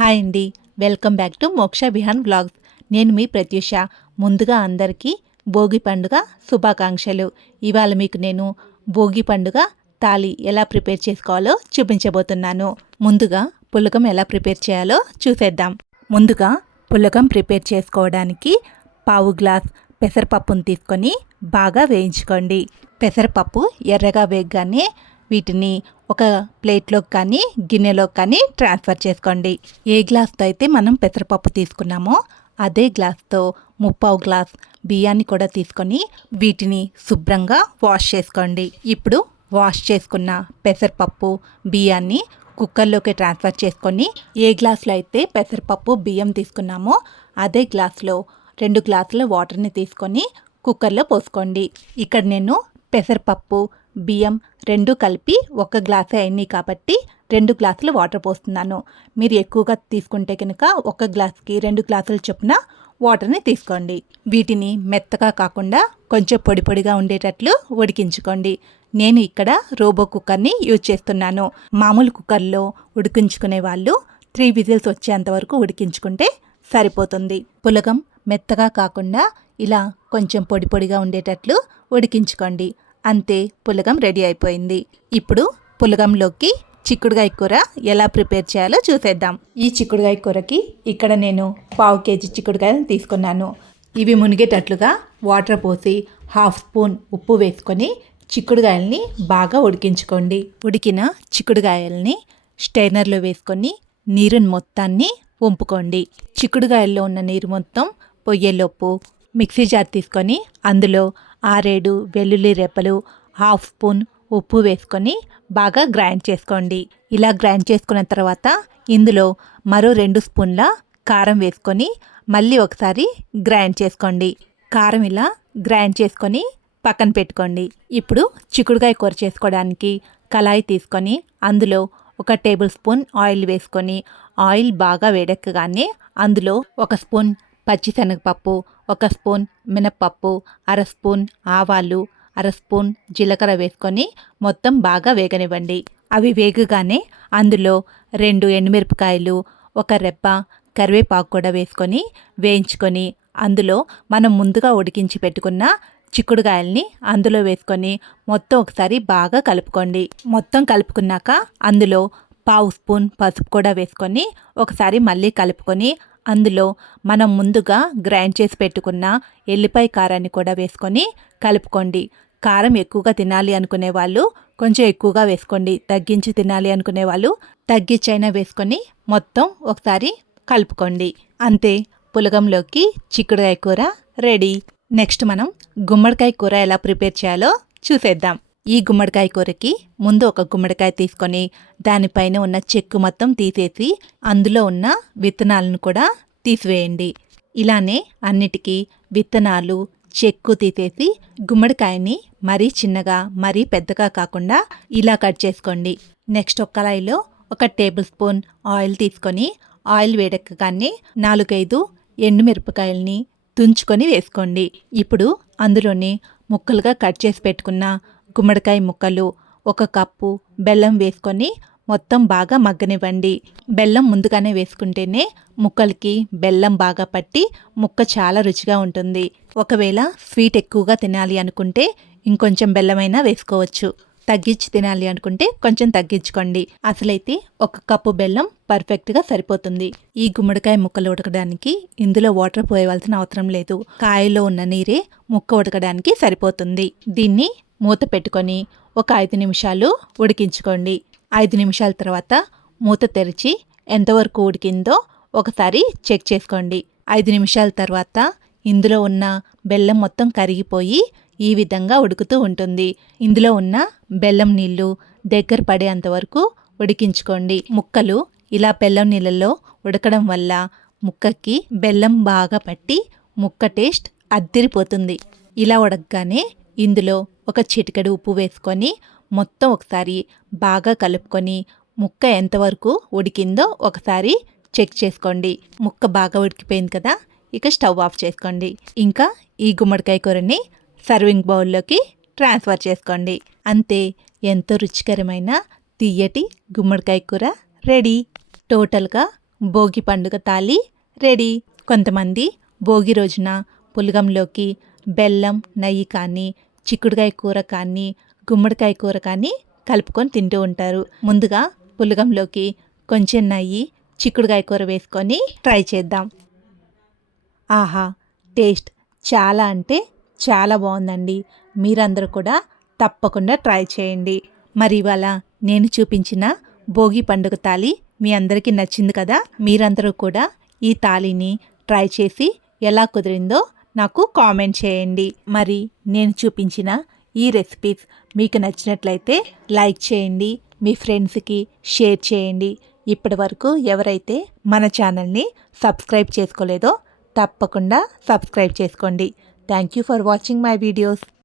Hi అండి, welcome back to మోక్ష Vihaan vlogs. నేను మీ ప్రత్యూష. ముందుగా అందరికీ భోగి పండుగ శుభాకాంక్షలు. ఇవాళ మీకు నేను భోగి పండుగ తాళి ఎలా ప్రిపేర్ చేసుకోవాలో చూపించబోతున్నాను. ముందుగా పులగం ఎలా ప్రిపేర్ చేయాలో చూసేద్దాం. ముందుగా పులగం ప్రిపేర్ చేసుకోవడానికి పావు గ్లాస్ పెసరపప్పును తీసుకొని బాగా వేయించుకోండి. పెసరపప్పు ఎర్రగా వేగగానే వీటిని ఒక ప్లేట్లోకి కానీ గిన్నెలోకి కానీ ట్రాన్స్ఫర్ చేసుకోండి. ఏ గ్లాస్తో అయితే మనం పెసరపప్పు తీసుకున్నామో అదే గ్లాస్తో 3/4 గ్లాస్ బియ్యాన్ని కూడా తీసుకొని వీటిని శుభ్రంగా వాష్ చేసుకోండి. ఇప్పుడు వాష్ చేసుకున్న పెసరపప్పు బియ్యాన్ని కుక్కర్లోకి ట్రాన్స్ఫర్ చేసుకొని ఏ గ్లాసులో అయితే పెసరపప్పు బియ్యం తీసుకున్నామో అదే గ్లాస్లో 2 గ్లాసుల వాటర్ని తీసుకొని కుక్కర్లో పోసుకోండి. ఇక్కడ నేను పెసరపప్పు బియ్యం 2 కలిపి 1 గ్లాసే అయినాయి కాబట్టి 2 గ్లాసులు వాటర్ పోస్తున్నాను. మీరు ఎక్కువగా తీసుకుంటే కనుక 1 గ్లాస్కి 2 గ్లాసులు చొప్పున వాటర్ని తీసుకోండి. వీటిని మెత్తగా కాకుండా కొంచెం పొడి పొడిగా ఉండేటట్లు ఉడికించుకోండి. నేను ఇక్కడ రోబో కుక్కర్ని యూజ్ చేస్తున్నాను. మామూలు కుక్కర్లో ఉడికించుకునే వాళ్ళు 3 విజిల్స్ వచ్చేంత వరకు ఉడికించుకుంటే సరిపోతుంది. పులగం మెత్తగా కాకుండా ఇలా కొంచెం పొడి పొడిగా ఉండేటట్లు ఉడికించుకోండి. అంతే, పులగం రెడీ అయిపోయింది. ఇప్పుడు పులగంలోకి చిక్కుడుగాయ కూర ఎలా ప్రిపేర్ చేయాలో చూసేద్దాం. ఈ చిక్కుడుగాయ కూరకి ఇక్కడ నేను 1/2 కేజీ చిక్కుడుగాయలను తీసుకున్నాను. ఇవి మునిగేటట్లుగా వాటర్ పోసి 1/2 స్పూన్ ఉప్పు వేసుకొని చిక్కుడుగాయల్ని బాగా ఉడికించుకోండి. ఉడికిన చిక్కుడుగాయల్ని స్టైనర్లో వేసుకొని నీరుని మొత్తాన్ని వంపుకోండి. చిక్కుడుగాయల్లో ఉన్న నీరు మొత్తం పొయ్యేలోపు మిక్సీ జార్ తీసుకొని అందులో 6-7 వెల్లుల్లి రెప్పలు 1/2 స్పూన్ ఉప్పు వేసుకొని బాగా గ్రైండ్ చేసుకోండి. ఇలా గ్రైండ్ చేసుకున్న తర్వాత ఇందులో మరో 2 స్పూన్ల కారం వేసుకొని మళ్ళీ ఒకసారి గ్రైండ్ చేసుకోండి. కారం ఇలా గ్రైండ్ చేసుకొని పక్కన పెట్టుకోండి. ఇప్పుడు చిక్కుడుగాయ కూర చేసుకోవడానికి కళాయి తీసుకొని అందులో 1 టేబుల్ స్పూన్ ఆయిల్ వేసుకొని ఆయిల్ బాగా వేడెక్కగానే అందులో 1 స్పూన్ పచ్చిశనగపప్పు, 1 స్పూన్ మినప్పప్పు, 1/2 స్పూన్ ఆవాలు, 1/2 స్పూన్ జీలకర్ర వేసుకొని మొత్తం బాగా వేగనివ్వండి. అవి వేగగానే అందులో 2 ఎండుమిరపకాయలు, 1 రెబ్బ కరివేపాకు కూడా వేసుకొని వేయించుకొని అందులో మనం ముందుగా ఉడికించి పెట్టుకున్న చిక్కుడుగాయల్ని అందులో వేసుకొని మొత్తం ఒకసారి బాగా కలుపుకోండి. మొత్తం కలుపుకున్నాక అందులో 1/2 స్పూన్ పసుపు కూడా వేసుకొని ఒకసారి మళ్ళీ కలుపుకొని అందులో మనం ముందుగా గ్రైండ్ చేసి పెట్టుకున్న ఎల్లిపాయ కారాన్ని కూడా వేసుకొని కలుపుకోండి. కారం ఎక్కువగా తినాలి అనుకునే వాళ్ళు కొంచెం ఎక్కువగా వేసుకోండి. తగ్గించి తినాలి అనుకునే వాళ్ళు తగ్గించైనా వేసుకొని మొత్తం ఒకసారి కలుపుకోండి. అంతే, పులగంలోకి చిక్కుడుకాయ కూర రెడీ. నెక్స్ట్ మనం గుమ్మడికాయ కూర ఎలా ప్రిపేర్ చేయాలో చూసేద్దాం. ఈ గుమ్మడికాయ కూరకి ముందు ఒక గుమ్మడికాయ తీసుకొని దానిపైన ఉన్న చెక్కు మొత్తం తీసేసి అందులో ఉన్న విత్తనాలను కూడా తీసివేయండి. ఇలానే అన్నిటికీ విత్తనాలు చెక్కు తీసేసి గుమ్మడికాయని మరీ చిన్నగా మరీ పెద్దగా కాకుండా ఇలా కట్ చేసుకోండి. నెక్స్ట్ ఒక కళాయిలో 1 టేబుల్ స్పూన్ ఆయిల్ తీసుకొని ఆయిల్ వేడెక్కగానే 4-5 ఎండుమిరపకాయల్ని తుంచుకొని వేసుకోండి. ఇప్పుడు అందులోని ముక్కలుగా కట్ చేసి పెట్టుకున్న గుమ్మడికాయ ముక్కలు 1 కప్పు బెల్లం వేసుకొని మొత్తం బాగా మగ్గనివ్వండి. బెల్లం ముందుగానే వేసుకుంటేనే ముక్కలకి బెల్లం బాగా పట్టి ముక్క చాలా రుచిగా ఉంటుంది. ఒకవేళ స్వీట్ ఎక్కువగా తినాలి అనుకుంటే ఇంకొంచెం బెల్లమైనా వేసుకోవచ్చు. తగ్గించి తినాలి అనుకుంటే కొంచెం తగ్గించుకోండి. అసలైతే 1 కప్పు బెల్లం పర్ఫెక్ట్గా సరిపోతుంది. ఈ గుమ్మడికాయ ముక్కలు ఉడకడానికి ఇందులో వాటర్ పోయవలసిన అవసరం లేదు. కాయలో ఉన్న నీరే ముక్క ఉడకడానికి సరిపోతుంది. దీన్ని మూత పెట్టుకొని ఒక 5 నిమిషాలు ఉడికించుకోండి. 5 నిమిషాల తర్వాత మూత తెరిచి ఎంతవరకు ఉడికిందో ఒకసారి చెక్ చేసుకోండి. 5 నిమిషాల తర్వాత ఇందులో ఉన్న బెల్లం మొత్తం కరిగిపోయి ఈ విధంగా ఉడుకుతూ ఉంటుంది. ఇందులో ఉన్న బెల్లం నీళ్లు దగ్గర పడేంత వరకు ఉడికించుకోండి. ముక్కలు ఇలా బెల్లం నీళ్ళల్లో ఉడకడం వల్ల ముక్కకి బెల్లం బాగా పట్టి ముక్క టేస్ట్ అద్దిరిపోతుంది. ఇలా ఉడకగానే ఇందులో 1 చిటికెడు ఉప్పు వేసుకొని మొత్తం ఒకసారి బాగా కలుపుకొని ముక్క ఎంతవరకు ఉడికిందో ఒకసారి చెక్ చేసుకోండి. ముక్క బాగా ఉడికిపోయింది కదా, ఇక స్టవ్ ఆఫ్ చేసుకోండి. ఇంకా ఈ గుమ్మడికాయ కూరని సర్వింగ్ బౌల్లోకి ట్రాన్స్ఫర్ చేసుకోండి. అంతే, ఎంతో రుచికరమైన తీయటి గుమ్మడికాయ కూర రెడీ. టోటల్గా భోగి పండుగ తాళి రెడీ. కొంతమంది భోగి రోజున పులగంలోకి బెల్లం, నెయ్యి కానీ, చిక్కుడుకాయ కూర కానీ, గుమ్మడికాయ కూర కానీ కలుపుకొని తింటూ ఉంటారు. ముందుగా పులగంలోకి కొంచెం నెయ్యి, చిక్కుడుకాయ కూర వేసుకొని ట్రై చేద్దాం. ఆహా, టేస్ట్ చాలా అంటే చాలా బాగుందండి. మీరందరూ కూడా తప్పకుండా ట్రై చేయండి. మరి ఇవాళ నేను చూపించిన భోగి పండుగ తాళి మీ అందరికీ నచ్చింది కదా. మీరందరూ కూడా ఈ తాళిని ట్రై చేసి ఎలా కుదిరిందో నాకు కామెంట్ చేయండి. మరి నేను చూపించిన ఈ రెసిపీస్ మీకు నచ్చినట్లయితే లైక్ చేయండి, మీ ఫ్రెండ్స్కి షేర్ చేయండి. ఇప్పటి వరకు ఎవరైతే మన ఛానల్ని సబ్స్క్రైబ్ చేసుకోలేదో తప్పకుండా సబ్స్క్రైబ్ చేసుకోండి. Thank you for watching my videos.